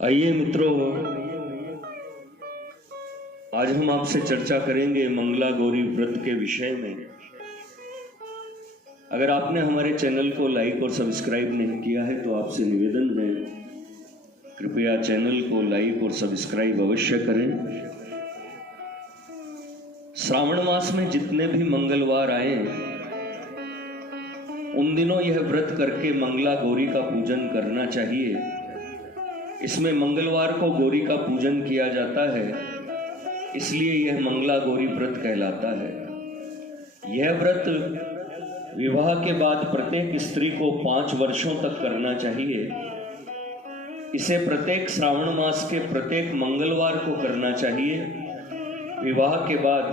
आइए मित्रों, आज हम आपसे चर्चा करेंगे मंगला गौरी व्रत के विषय में। अगर आपने हमारे चैनल को लाइक और सब्सक्राइब नहीं किया है तो आपसे निवेदन है, कृपया चैनल को लाइक और सब्सक्राइब अवश्य करें। श्रावण मास में जितने भी मंगलवार आए उन दिनों यह व्रत करके मंगला गौरी का पूजन करना चाहिए। इसमें मंगलवार को गौरी का पूजन किया जाता है, इसलिए यह मंगला गौरी व्रत कहलाता है। यह व्रत विवाह के बाद प्रत्येक स्त्री को 5 वर्षों तक करना चाहिए। इसे प्रत्येक श्रावण मास के प्रत्येक मंगलवार को करना चाहिए। विवाह के बाद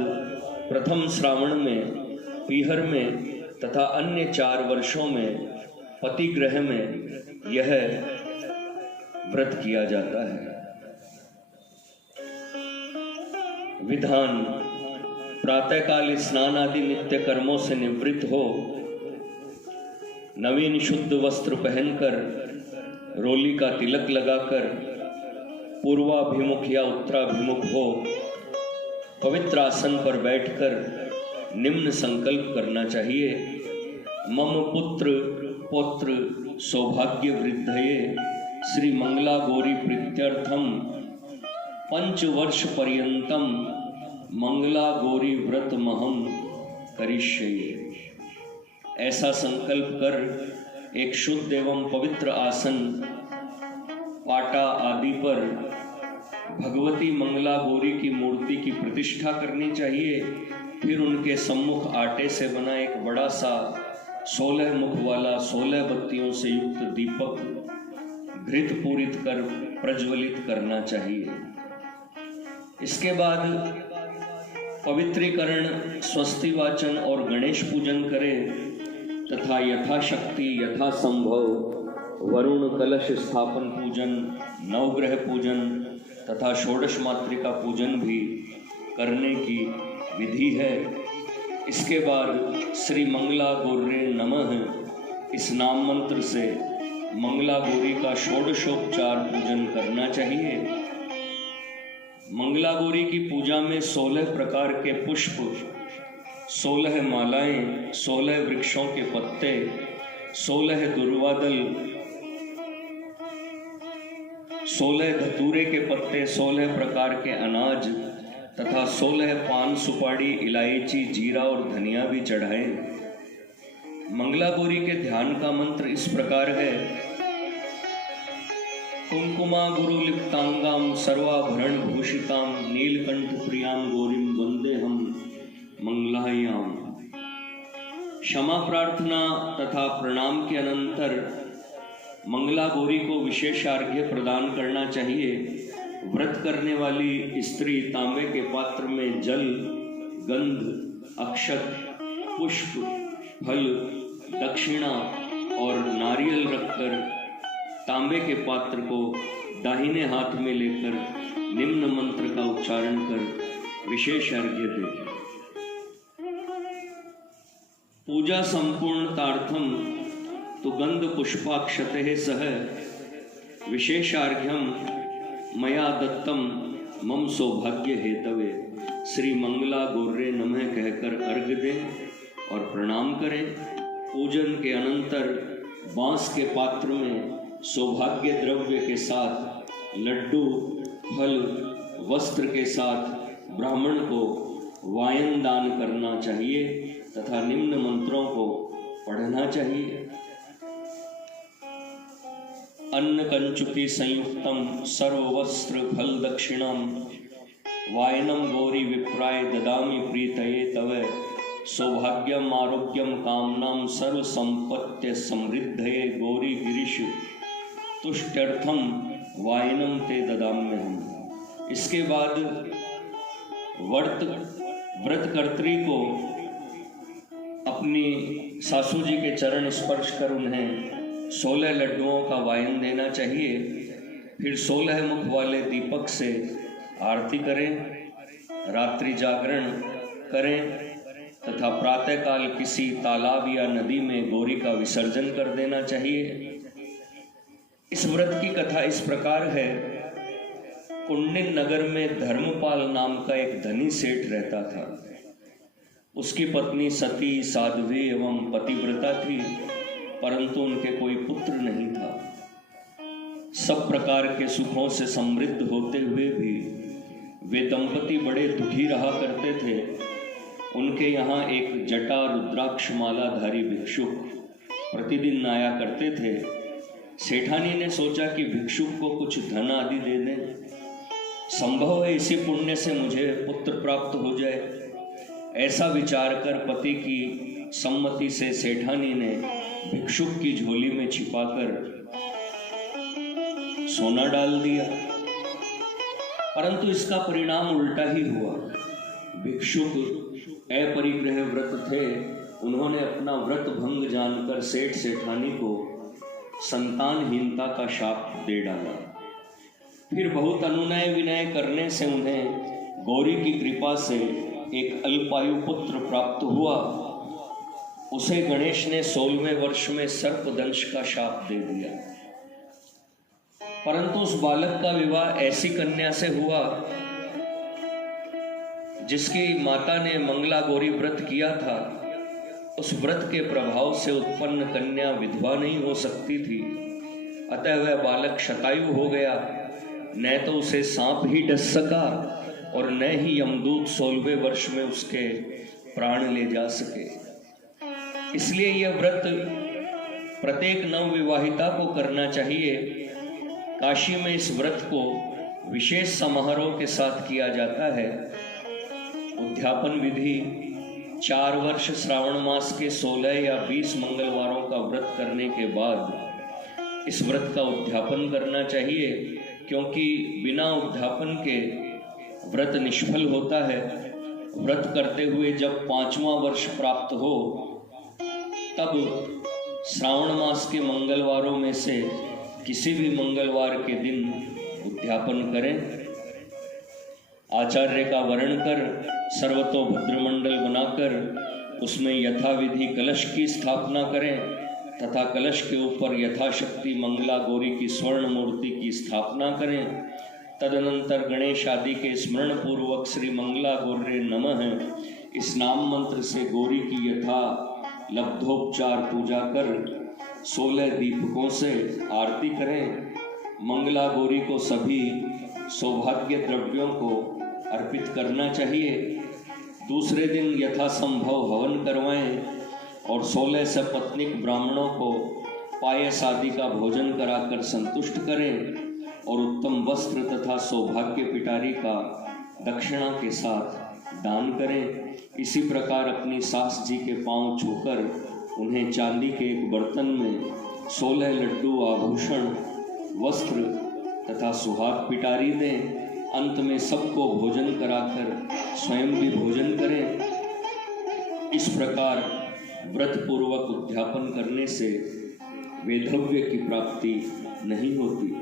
प्रथम श्रावण में, पीहर में तथा अन्य 4 वर्षों में पति गृह में यह व्रत किया जाता है। विधान: प्रातःकाल स्नान आदि नित्य कर्मों से निवृत्त हो, नवीन शुद्ध वस्त्र पहनकर, रोली का तिलक लगाकर, पूर्वाभिमुख या उत्तराभिमुख हो, पवित्र आसन पर बैठकर निम्न संकल्प करना चाहिए। मम पुत्र पौत्र सौभाग्य वृद्धये श्री मंगला गौरी प्रीत्यर्थम 5 वर्ष पर्यंतम मंगला गौरी व्रत महम करिष्ये। ऐसा संकल्प कर एक शुद्ध एवं पवित्र आसन, पाटा आदि पर भगवती मंगला गौरी की मूर्ति की प्रतिष्ठा करनी चाहिए। फिर उनके सम्मुख आटे से बना एक बड़ा सा 16 मुख वाला 16 बत्तियों से युक्त दीपक घृत पूरित कर प्रज्वलित करना चाहिए। इसके बाद पवित्रीकरण, स्वस्ति वाचन और गणेश पूजन करें तथा यथाशक्ति यथासंभव वरुण कलश स्थापन पूजन, नवग्रह पूजन तथा षोडश मातृका पूजन भी करने की विधि है। इसके बाद श्री मंगला गौर्ये नमः इस नाम मंत्र से मंगला गौरी का षोडशोपचार पूजन करना चाहिए। मंगला गौरी की पूजा में 16 प्रकार के पुष्प, 16 मालाएं, 16 वृक्षों के पत्ते, 16 दुर्वादल, 16 धतूरे के पत्ते, 16 प्रकार के अनाज तथा 16 पान, सुपारी, इलायची, जीरा और धनिया भी चढ़ाएं। मंगला गौरी के ध्यान का मंत्र इस प्रकार है: कुंकुमा गुरु लिप्तांगाम सर्वाभरण भूषिताम नीलकंठ प्रियाम गौरीम वंदे हम मंगलायाम। क्षमा प्रार्थना तथा प्रणाम के अनंतर मंगला गौरी को विशेष अर्घ्य प्रदान करना चाहिए। व्रत करने वाली स्त्री तांबे के पात्र में जल, गंध, अक्षत, पुष्प, फल, दक्षिणा और नारियल रखकर तांबे के पात्र को दाहिने हाथ में लेकर निम्न मंत्र का उच्चारण कर विशेष अर्घ्य दे। पूजा संपूर्णतार्थम तो गंध पुष्पाक्षते सह विशेषार्घ्यम मया दत्तम मम सौभाग्य हेतवे श्री मंगला गौर्ये नमः कहकर अर्घ्य दें और प्रणाम करें। पूजन के अनंतर बांस के पात्र में सौभाग्य द्रव्य के साथ लड्डू, फल, वस्त्र के साथ ब्राह्मण को वायन दान करना चाहिए तथा निम्न मंत्रों को पढ़ना चाहिए। अन्न कंचुकी संयुक्तम सर्ववस्त्र फल दक्षिणम वायनम गौरी विप्राय ददामि प्रीतये तव सौभाग्यम आरोग्यम कामनाम सर्व संपत्ति समृद्धये गौरी गिरीश तुष्ट्यर्थम वायनम ते ददाम्यहम। इसके बाद व्रतकर्त्री को अपनी सासू जी के चरण स्पर्श कर उन्हें 16 लड्डुओं का वायन देना चाहिए। फिर 16 मुख वाले दीपक से आरती करें, रात्रि जागरण करें तथा प्रातःकाल किसी तालाब या नदी में गौरी का विसर्जन कर देना चाहिए। इस व्रत की कथा इस प्रकार है कुंडिन नगर में धर्मपाल नाम का एक धनी सेठ रहता था। उसकी पत्नी सती, साध्वी एवं पतिव्रता थी, परंतु उनके कोई पुत्र नहीं था। सब प्रकार के सुखों से समृद्ध होते हुए भी वे दंपति बड़े दुखी रहा करते थे। उनके यहाँ एक जटा रुद्राक्ष मालाधारी भिक्षुक प्रतिदिन आया करते थे। सेठानी ने सोचा कि भिक्षुक को कुछ धन आदि दे दें, संभव है इसी पुण्य से मुझे पुत्र प्राप्त हो जाए। ऐसा विचार कर पति की सम्मति से सेठानी ने भिक्षुक की झोली में छिपाकर सोना डाल दिया, परंतु इसका परिणाम उल्टा ही हुआ। भिक्षुक अपरिग्रह व्रत थे। उन्होंने अपना व्रत भंग जानकर सेठ सेठानी को संतानहीनता का शाप दे डाला। फिर बहुत अनुनय विनय करने से उन्हें गौरी की कृपा से एक अल्पायु पुत्र प्राप्त हुआ। उसे गणेश ने 16वें वर्ष में सर्पदंश का शाप दे दिया, परंतु उस बालक का विवाह ऐसी कन्या से हुआ जिसकी माता ने मंगला गौरी व्रत किया था। उस व्रत के प्रभाव से उत्पन्न कन्या विधवा नहीं हो सकती थी, अतः वह बालक शतायु हो गया। न तो उसे सांप ही डस सका और न ही यमदूत 16वें वर्ष में उसके प्राण ले जा सके। इसलिए यह व्रत प्रत्येक नवविवाहिता को करना चाहिए। काशी में इस व्रत को विशेष समारोह के साथ किया जाता है। उद्यापन विधि 4 वर्ष श्रावण मास के 16 या 20 मंगलवारों का व्रत करने के बाद इस व्रत का उद्यापन करना चाहिए, क्योंकि बिना उद्यापन के व्रत निष्फल होता है। व्रत करते हुए जब 5वां वर्ष प्राप्त हो तब श्रावण मास के मंगलवारों में से किसी भी मंगलवार के दिन उद्यापन करें। आचार्य का वर्ण कर सर्वतोभद्र मंडल बनाकर उसमें यथाविधि कलश की स्थापना करें तथा कलश के ऊपर यथाशक्ति मंगला गौरी की स्वर्ण मूर्ति की स्थापना करें। तदनंतर गणेश आदि के स्मरण पूर्वक श्री मंगला गौर्ये नमः इस नाम मंत्र से गौरी की यथा लब्धोपचार पूजा कर 16 दीपकों से आरती करें। मंगला गौरी को सभी सौभाग्य द्रव्यों को अर्पित करना चाहिए। दूसरे दिन यथासंभव हवन करवाएं और 16 सपत्नीक ब्राह्मणों को पायस आदि का भोजन कराकर संतुष्ट करें और उत्तम वस्त्र तथा सौभाग्य पिटारी का दक्षिणा के साथ दान करें। इसी प्रकार अपनी सास जी के पांव छूकर उन्हें चांदी के एक बर्तन में 16 लड्डू, आभूषण, वस्त्र तथा सुहाग पिटारी दें। अंत में सबको भोजन कराकर स्वयं भी भोजन करें। इस प्रकार व्रत पूर्वक उद्यापन करने से वैधव्य की प्राप्ति नहीं होती।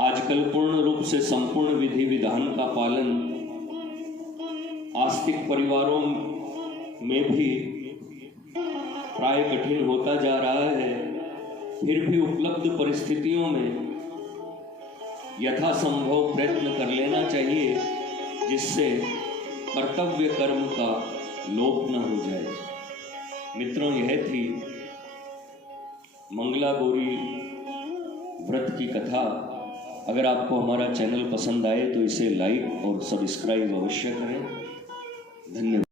आजकल पूर्ण रूप से संपूर्ण विधि विधान का पालन आस्तिक परिवारों में भी प्राय कठिन होता जा रहा है। फिर भी उपलब्ध परिस्थितियों में यथासंभव प्रयत्न कर लेना चाहिए, जिससे कर्तव्य कर्म का लोप न हो जाए। मित्रों, यह थी मंगला गौरी व्रत की कथा। अगर आपको हमारा चैनल पसंद आए तो इसे लाइक और सब्सक्राइब अवश्य करें। धन्यवाद।